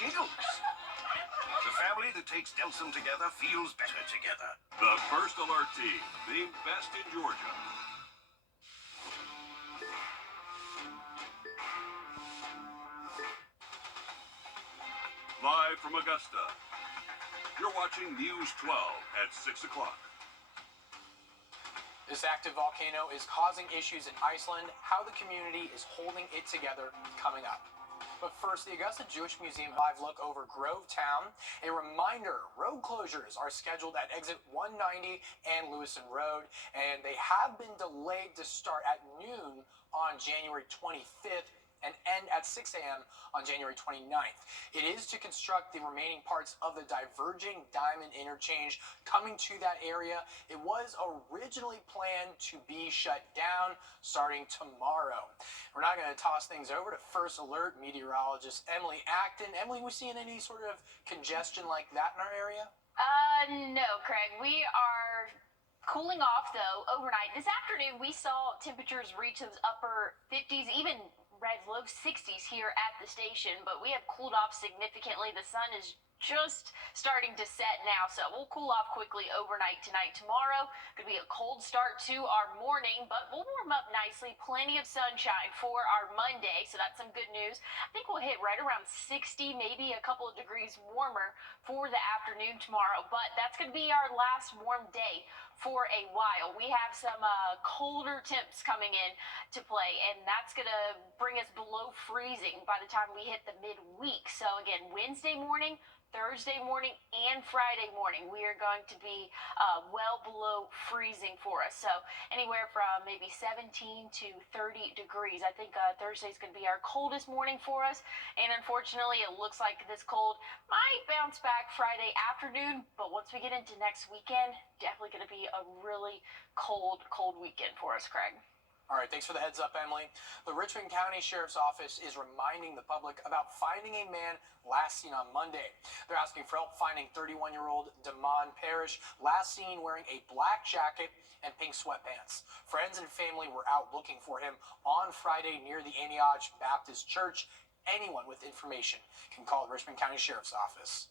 giggles. The family that takes Delson together feels better together. The First Alert team, named best in Georgia. Live from Augusta, you're watching News 12 at 6 o'clock. This active volcano is causing issues in Iceland. How the community is holding it together coming up. But first, the Augusta Jewish Museum live look over Grovetown. A reminder, road closures are scheduled at exit 190 and Lewison Road, and they have been delayed to start at noon on January 25th and end at 6 a.m. on January 29th. It is to construct the remaining parts of the diverging diamond interchange coming to that area. It was originally planned to be shut down starting tomorrow. We're now going to toss things over to First Alert meteorologist Emily Acton. Emily, we seeing any sort of congestion like that in our area? No, Craig. We are cooling off, though, overnight. This afternoon, we saw temperatures reach those upper 50s, even low 60s here at the station, but we have cooled off significantly. The sun is just starting to set now, so we'll cool off quickly overnight tonight. Tomorrow could be a cold start to our morning, but we'll warm up nicely. Plenty of sunshine for our Monday, so that's some good news. I think we'll hit right around 60, maybe a couple of degrees warmer for the afternoon tomorrow, but that's going to be our last warm day for a while. We have some colder temps coming in to play, and that's going to bring us below freezing by the time we hit the midweek. So again, Wednesday morning, Thursday morning, and Friday morning, we are going to be well below freezing for us. So anywhere from maybe 17 to 30 degrees. I think Thursday is going to be our coldest morning for us. And unfortunately, it looks like this cold might bounce back Friday afternoon. But once we get into next weekend, definitely going to be a really cold weekend for us, Craig. All right, thanks for the heads up, Emily. The Richmond County Sheriff's Office is reminding the public about finding a man last seen on Monday. They're asking for help finding 31-year-old Damon Parrish, last seen wearing a black jacket and pink sweatpants. Friends and family were out looking for him on Friday near the Antioch Baptist Church. Anyone with information can call the Richmond County Sheriff's Office.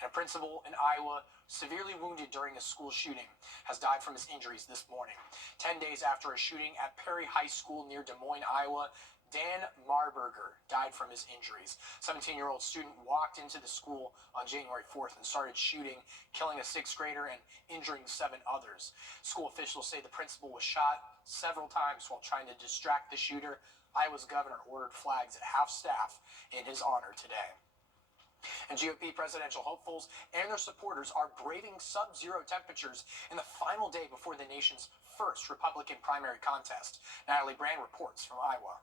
And a principal in Iowa, severely wounded during a school shooting, has died from his injuries this morning. 10 days after a shooting at Perry High School near Des Moines, Iowa, Dan Marburger died from his injuries. 17-year-old student walked into the school on January 4th and started shooting, killing a sixth grader and injuring 7 others. School officials say the principal was shot several times while trying to distract the shooter. Iowa's governor ordered flags at half staff in his honor today. And GOP presidential hopefuls and their supporters are braving sub-zero temperatures in the final day before the nation's first Republican primary contest. Natalie Brand reports from Iowa.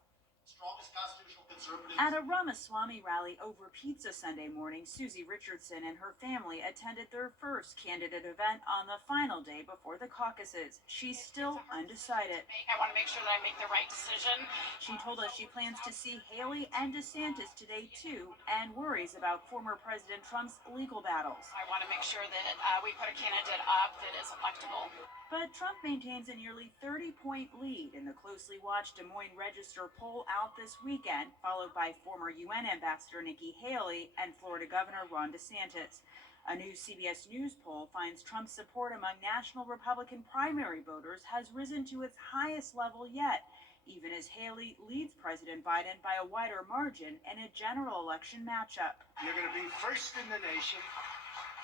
Strongest constitutional conservative. At a Ramaswamy rally over pizza Sunday morning, Susie Richardson and her family attended their first candidate event on the final day before the caucuses. She's still undecided. I want to make sure that I make the right decision. She told us she plans to see Haley and DeSantis today, too, and worries about former President Trump's legal battles. I want to make sure that we put a candidate up that is electable. But Trump maintains a nearly 30-point lead in the closely watched Des Moines Register poll out this weekend, followed by former UN Ambassador Nikki Haley and Florida Governor Ron DeSantis. A new CBS News poll finds Trump's support among national Republican primary voters has risen to its highest level yet, even as Haley leads President Biden by a wider margin in a general election matchup. You're going to be first in the nation.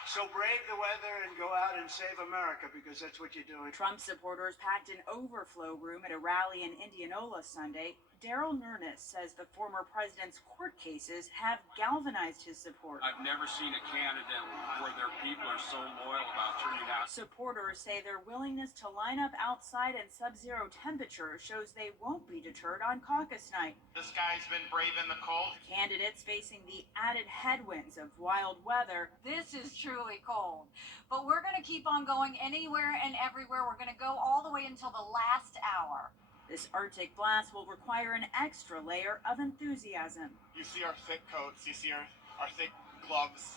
So brave the weather and go out and save America, because that's what you're doing. Trump supporters packed an overflow room at a rally in Indianola Sunday. Daryl Nernest says the former president's court cases have galvanized his support. I've never seen a candidate where their people are so loyal about turning out. Supporters say their willingness to line up outside in sub-zero temperatures shows they won't be deterred on caucus night. This guy's been brave in the cold. Candidates facing the added headwinds of wild weather. This is truly cold, but we're going to keep on going anywhere and everywhere. We're going to go all the way until the last hour. This Arctic blast will require an extra layer of enthusiasm. You see our thick coats, you see our thick gloves.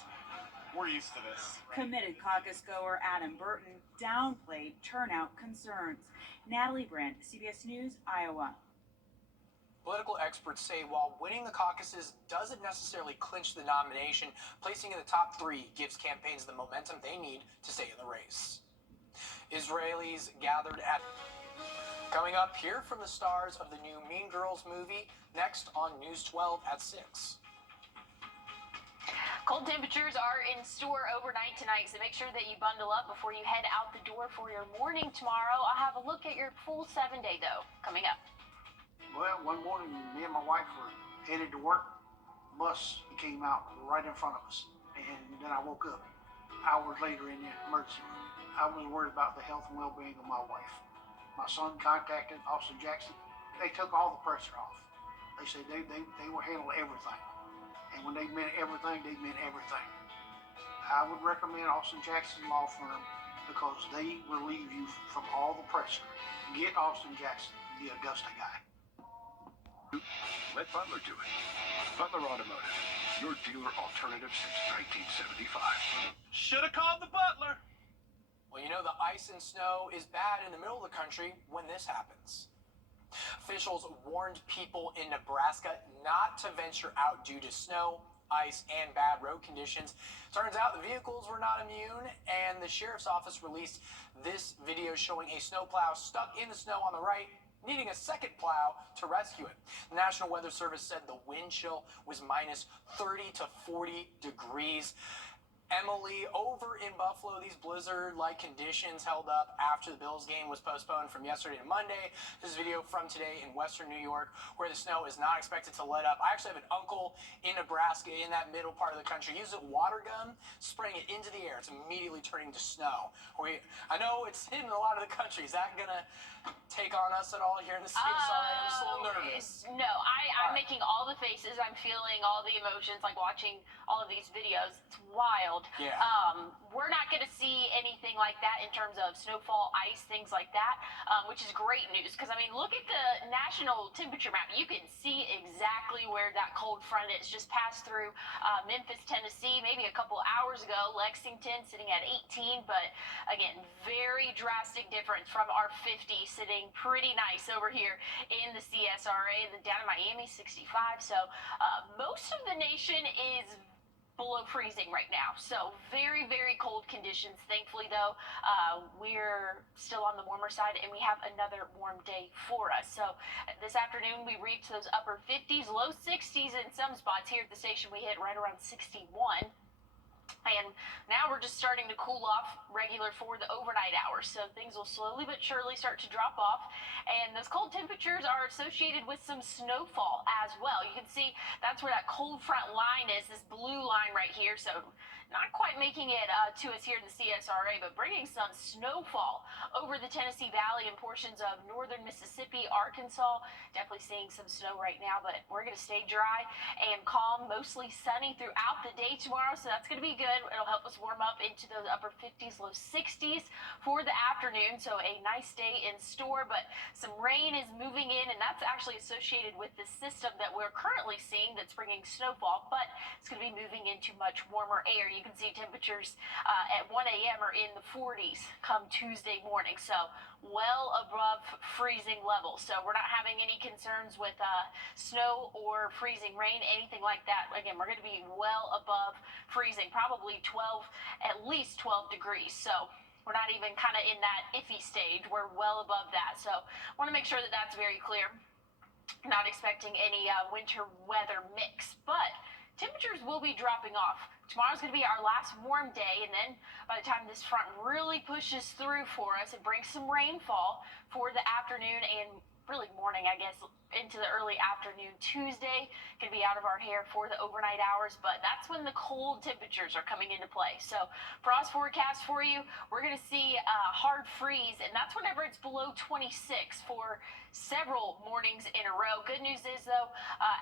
We're used to this. Committed caucus goer Adam Burton downplayed turnout concerns. Natalie Brandt, CBS News, Iowa. Political experts say while winning the caucuses doesn't necessarily clinch the nomination, placing in the top 3 gives campaigns the momentum they need to stay in the race. Israelis gathered at... Coming up, hear from the stars of the new Mean Girls movie next on News 12 at 6. Cold temperatures are in store overnight tonight, so make sure that you bundle up before you head out the door for your morning tomorrow. I'll have a look at your full 7-day, though, coming up. Well, one morning, me and my wife were headed to work. Bus came out right in front of us, and then I woke up hours later in the emergency room. I was worried about the health and well-being of my wife. My son contacted Austin Jackson. They took all the pressure off. They said they will handle everything. And when they meant everything, they meant everything. I would recommend Austin Jackson Law Firm because they relieve you from all the pressure. Get Austin Jackson, the Augusta guy. Let Butler do it. Butler Automotive, your dealer alternative since 1975. Should have called the butler. Well, you know the ice and snow is bad in the middle of the country when this happens. Officials warned people in Nebraska not to venture out due to snow, ice, and bad road conditions. Turns out the vehicles were not immune, and the sheriff's office released this video showing a snowplow stuck in the snow on the right, needing a second plow to rescue it. The National Weather Service said the wind chill was minus 30 to 40 degrees. Emily, over in Buffalo, these blizzard-like conditions held up after the Bills game was postponed from yesterday to Monday. This is video from today in western New York, where the snow is not expected to let up. I actually have an uncle in Nebraska, in that middle part of the country. He uses a water gun, spraying it into the air. It's immediately turning to snow. I know it's hidden in a lot of the country. Is that going to take on us at all here in the CSRA? I'm just a little nervous. No, I'm making all the faces. I'm feeling all the emotions, like watching all of these videos. It's wild. Yeah. We're not going to see anything like that in terms of snowfall, ice, things like that, which is great news. Because, I mean, look at the national temperature map. You can see exactly where that cold front is. Just passed through Memphis, Tennessee, maybe a couple hours ago. Lexington sitting at 18. But, again, very drastic difference from our 50 sitting pretty nice over here in the CSRA. And then down in Miami, 65. So most of the nation is below freezing right now. So very, very cold conditions. Thankfully, though, we're still on the warmer side, and we have another warm day for us. So this afternoon, we reached those upper 50s, low 60s in some spots. Here at the station, we hit right around 61. And now we're just starting to cool off regular for the overnight hours. So things will slowly but surely start to drop off. And those cold temperatures are associated with some snowfall as well. You can see that's where that cold front line is, this blue line right here. So not quite making it to us here in the CSRA, but bringing some snowfall over the Tennessee Valley and portions of northern Mississippi, Arkansas. Definitely seeing some snow right now, but we're going to stay dry and calm, mostly sunny throughout the day tomorrow. So that's going to be good. It'll help us warm up into those upper 50s, low 60s for the afternoon. So a nice day in store, but some rain is moving in, and that's actually associated with the system that we're currently seeing that's bringing snowfall, but it's going to be moving into much warmer air. You can see temperatures at 1 a.m. are in the 40s come Tuesday morning, so well above freezing levels. So we're not having any concerns with snow or freezing rain, anything like that. Again, we're going to be well above freezing, probably 12, at least 12 degrees. So we're not even kind of in that iffy stage. We're well above that. So want to make sure that that's very clear. Not expecting any winter weather mix, but temperatures will be dropping off. Tomorrow's going to be our last warm day, and then by the time this front really pushes through for us, it brings some rainfall for the afternoon and really morning, I guess, into the early afternoon. Tuesday can be out of our hair for the overnight hours, but that's when the cold temperatures are coming into play. So frost forecast for you, we're going to see a hard freeze, and that's whenever it's below 26 for several mornings in a row. Good news is, though,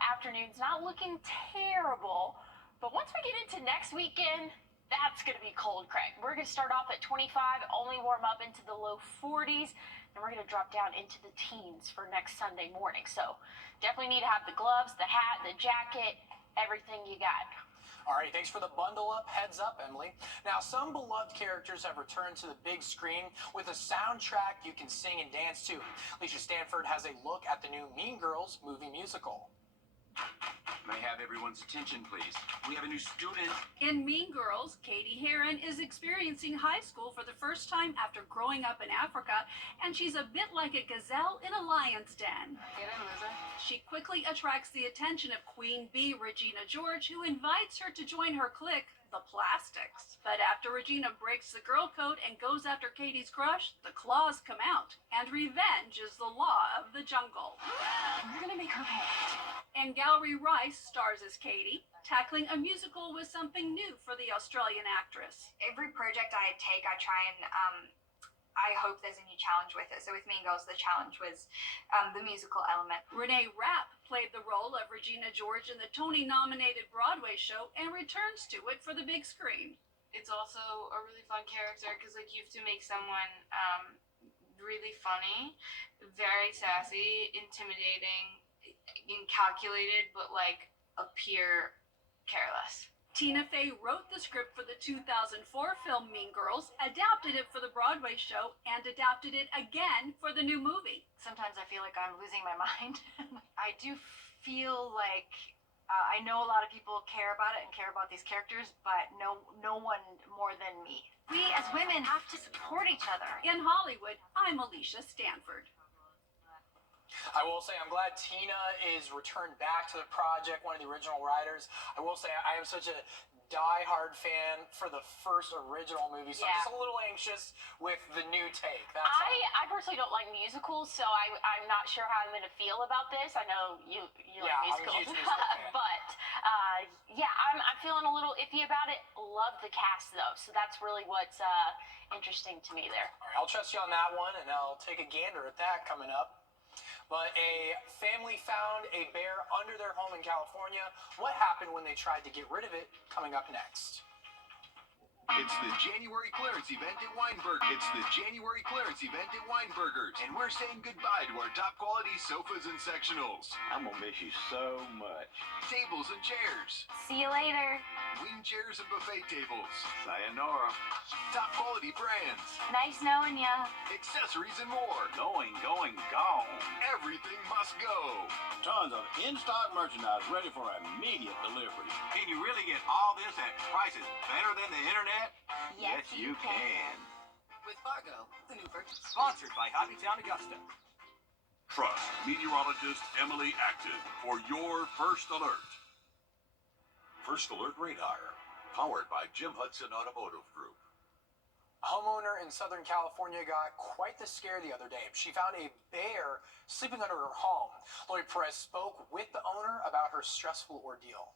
afternoon's not looking terrible. But once we get into next weekend, that's going to be cold, Craig. We're going to start off at 25, only warm up into the low 40s, and we're going to drop down into the teens for next Sunday morning. So definitely need to have the gloves, the hat, the jacket, everything you got. All right, thanks for the bundle up heads up, Emily. Now, some beloved characters have returned to the big screen with a soundtrack you can sing and dance to. Alicia Stanford has a look at the new Mean Girls movie musical. May I have everyone's attention, please? We have a new student. In Mean Girls, Katie Heron is experiencing high school for the first time after growing up in Africa, and she's a bit like a gazelle in a lion's den. Get in, loser. She quickly attracts the attention of Queen Bee Regina George, who invites her to join her clique, the Plastics. But after Regina breaks the girl code and goes after Katie's crush, the claws come out, and revenge is the law of the jungle. We're gonna make her pay. And Gallery Rice stars as Katie, tackling a musical with something new for the Australian actress. Every project I take, I try and I hope there's a new challenge with it. So with Mean Girls, the challenge was the musical element. Renee Rapp played the role of Regina George in the Tony-nominated Broadway show and returns to it for the big screen. It's also a really fun character because like you have to make someone really funny, very sassy, intimidating, calculated, but like appear careless. Tina Fey wrote the script for the 2004 film Mean Girls, adapted it for the Broadway show, and adapted it again for the new movie. Sometimes I feel like I'm losing my mind. I do feel like I know a lot of people care about it and care about these characters, but no one more than me. We as women have to support each other. In Hollywood, I'm Alicia Stanford. I will say I'm glad Tina is returned back to the project, one of the original writers. I will say I am such a die-hard fan for the first original movie, so I'm just a little anxious with the new take. I personally don't like musicals, so I'm not sure how I'm going to feel about this. I know you like musicals, I'm a huge musical fan. but I'm feeling a little iffy about it. Love the cast though, so that's really what's interesting to me there. All right, I'll trust you on that one, and I'll take a gander at that coming up. But a family found a bear under their home in California. What happened when they tried to get rid of it? Coming up next. It's the January clearance event at Weinberg. It's the January clearance event at Weinbergers. And we're saying goodbye to our top quality sofas and sectionals. I'm gonna miss you so much. Tables and chairs. See you later. Wing chairs and buffet tables. Sayonara. Top quality brands. Nice knowing ya. Accessories and more. Gone. Everything must go. Tons of in-stock merchandise ready for immediate delivery. Can you really get all this at prices better than the internet? Yes, you can. With Fargo, the new purchase. Sponsored by Hobbytown Augusta. Trust meteorologist Emily Acton for your first alert. First Alert Radar, powered by Jim Hudson Automotive Group. A homeowner in Southern California got quite the scare the other day. She found a bear sleeping under her home. Lloyd Perez spoke with the owner about her stressful ordeal.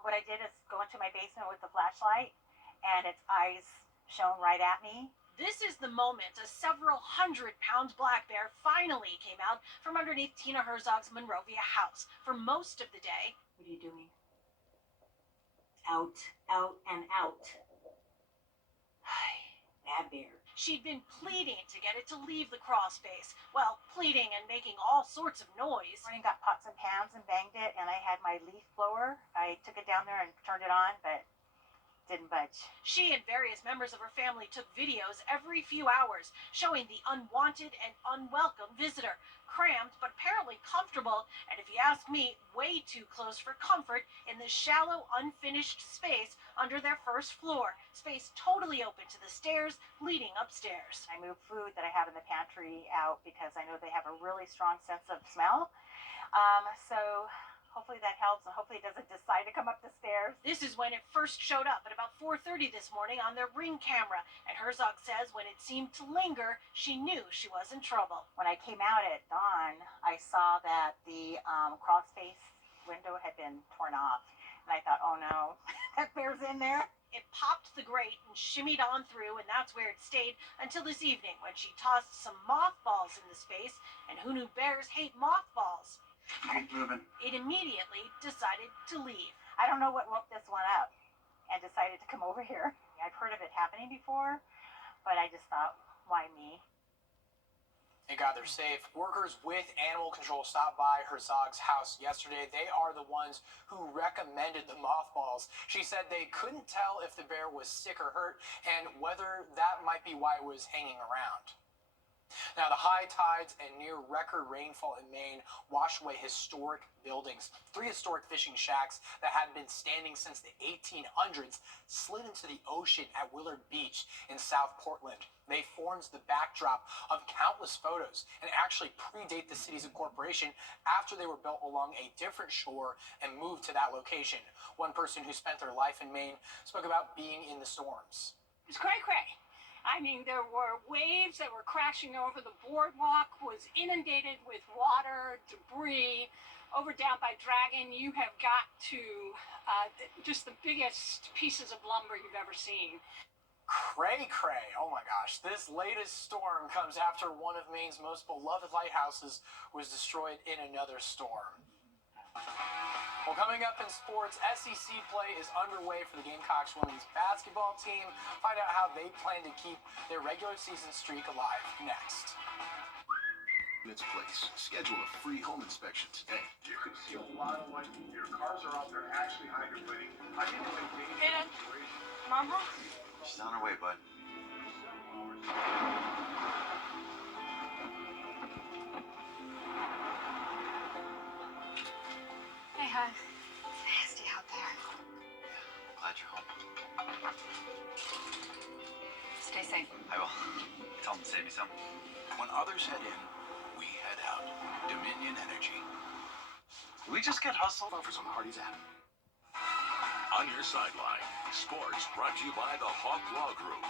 What I did is go into my basement with the flashlight, and its eyes shone right at me. This is the moment a several 100-pound black bear finally came out from underneath Tina Herzog's Monrovia house. For most of the day. What are you doing? Out, and out. Bad bear. She'd been pleading to get it to leave the crawl space. Well, pleading and making all sorts of noise. Morning, got pots and pans and banged it, and I had my leaf blower. I took it down there and turned it on, but didn't budge. She and various members of her family took videos every few hours showing the unwanted and unwelcome visitor. Crammed, but apparently comfortable, and if you ask me, way too close for comfort in the shallow, unfinished space under their first floor. Space totally open to the stairs leading upstairs. I moved food that I have in the pantry out because I know they have a really strong sense of smell. So hopefully that helps, and hopefully it doesn't decide to come up the stairs. This is when it first showed up at about 4:30 this morning on their Ring camera, and Herzog says when it seemed to linger, she knew she was in trouble. When I came out at dawn, I saw that the crawl space window had been torn off, and I thought, oh no, that bear's in there. It popped the grate and shimmied on through, and that's where it stayed until this evening when she tossed some mothballs in the space, and who knew bears hate mothballs? Keep moving. It immediately decided to leave. I don't know what woke this one up and decided to come over here. I've heard of it happening before, but I just thought, why me? Thank God they're safe. Workers with animal control stopped by Herzog's house yesterday. They are the ones who recommended the mothballs. She said they couldn't tell if the bear was sick or hurt and whether that might be why it was hanging around. Now, the high tides and near record rainfall in Maine washed away historic buildings. 3 historic fishing shacks that had been standing since the 1800s slid into the ocean at Willard Beach in South Portland. They formed the backdrop of countless photos and actually predate the city's incorporation after they were built along a different shore and moved to that location. One person who spent their life in Maine spoke about being in the storms. It's cray-cray. I mean, there were waves that were crashing over the boardwalk, was inundated with water, debris. Over down by Dragon, you have got to just the biggest pieces of lumber you've ever seen. Cray-cray. Oh my gosh. This latest storm comes after one of Maine's most beloved lighthouses was destroyed in another storm. Well, coming up in sports, SEC play is underway for the Gamecocks women's basketball team. Find out how they plan to keep their regular season streak alive next. Its place. Schedule a free home inspection today. You can see a lot of your cars are out there actually hydroplaning. I think it's a dangerous situation. Mama? She's on her way, bud. Hey, hon. It's nasty out there. Glad you're home. Stay safe. I will. Tell them to save me some. When others head in, we head out. Dominion Energy. Did we just get hustled? Offers on Hardy's app. On your sideline, sports brought to you by the Hawk Law Group.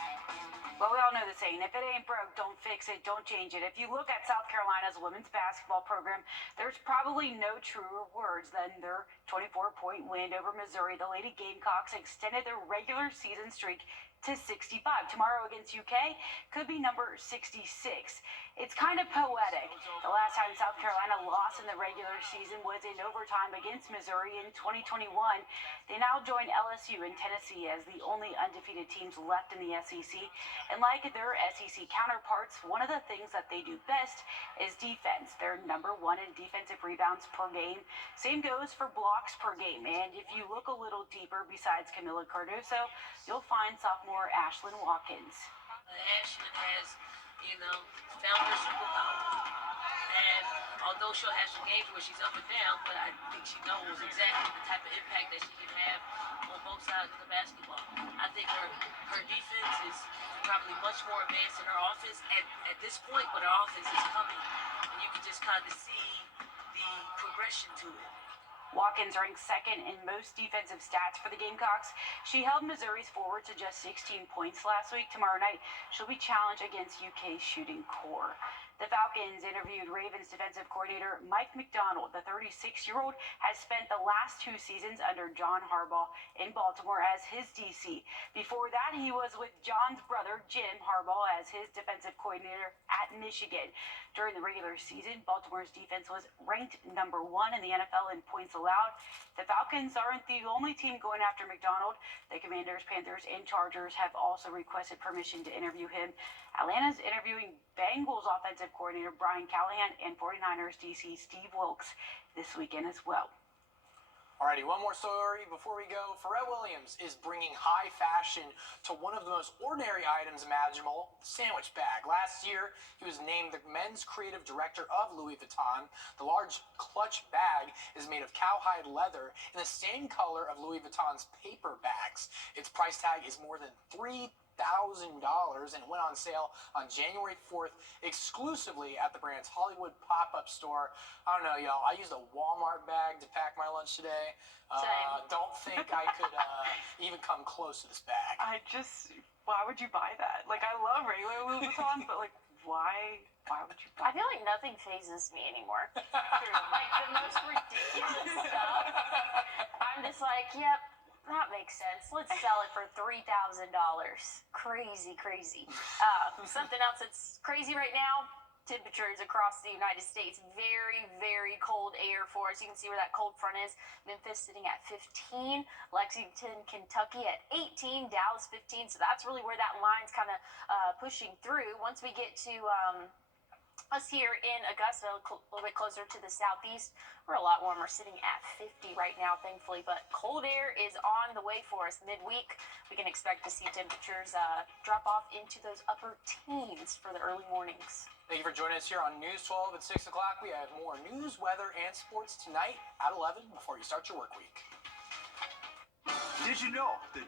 Well, we all know the saying, if it ain't broke, don't fix it, don't change it. If you look at South Carolina's women's basketball program, there's probably no truer words than their 24-point win over Missouri. The Lady Gamecocks extended their regular season streak to 65. Tomorrow against UK could be number 66. It's kind of poetic. The last time South Carolina lost in the regular season was in overtime against Missouri in 2021. They now join LSU and Tennessee as the only undefeated teams left in the SEC. And like their SEC counterparts, one of the things that they do best is defense. They're number 1 in defensive rebounds per game. Same goes for blocks per game. And if you look a little deeper besides Camila Cardoso, you'll find sophomore Ashlyn Watkins. Ashlyn has, found her superpower. And although she'll have some games where she's up and down, but I think she knows exactly the type of impact that she can have on both sides of the basketball. I think her defense is probably much more advanced than her offense at this point, but her offense is coming. And you can just kind of see the progression to it. Watkins ranked second in most defensive stats for the Gamecocks. She held Missouri's forward to just 16 points last week. Tomorrow night, she'll be challenged against UK's shooting core. The Falcons interviewed Ravens defensive coordinator Mike McDonald. The 36-year-old has spent the last 2 seasons under John Harbaugh in Baltimore as his DC. Before that, he was with John's brother, Jim Harbaugh, as his defensive coordinator at Michigan. During the regular season, Baltimore's defense was ranked number 1 in the NFL in points allowed. The Falcons aren't the only team going after McDonald. The Commanders, Panthers, and Chargers have also requested permission to interview him. Atlanta's interviewing Bengals offensive coordinator Brian Callahan and 49ers DC Steve Wilkes this weekend as well. Alrighty, one more story before we go. Pharrell Williams is bringing high fashion to one of the most ordinary items imaginable, the sandwich bag. Last year, he was named the men's creative director of Louis Vuitton. The large clutch bag is made of cowhide leather in the same color of Louis Vuitton's paper bags. Its price tag is more than $3,000 and it went on sale on January 4th exclusively at the brand's Hollywood pop-up store. I don't know, y'all. I used a Walmart bag to pack my lunch today. Don't think I could even come close to this bag. Why would you buy that? Like, I love regular Louis Vuitton, but like, why would you buy I feel like nothing phases me anymore. Like the most ridiculous stuff. I'm just like, yep. That makes sense. Let's sell it for $3,000. Crazy. Something else that's crazy right now, temperatures across the United States. Very, very cold air for us. You can see where that cold front is. Memphis sitting at 15. Lexington, Kentucky at 18. Dallas 15. So that's really where that line's kind of pushing through. Once we get to Us here in Augusta, a little bit closer to the southeast, we're a lot warmer, sitting at 50 right now, thankfully. But cold air is on the way for us midweek. We can expect to see temperatures drop off into those upper teens for the early mornings. Thank you for joining us here on News 12 at 6 o'clock. We have more news, weather, and sports tonight at 11 before you start your work week. Did you know that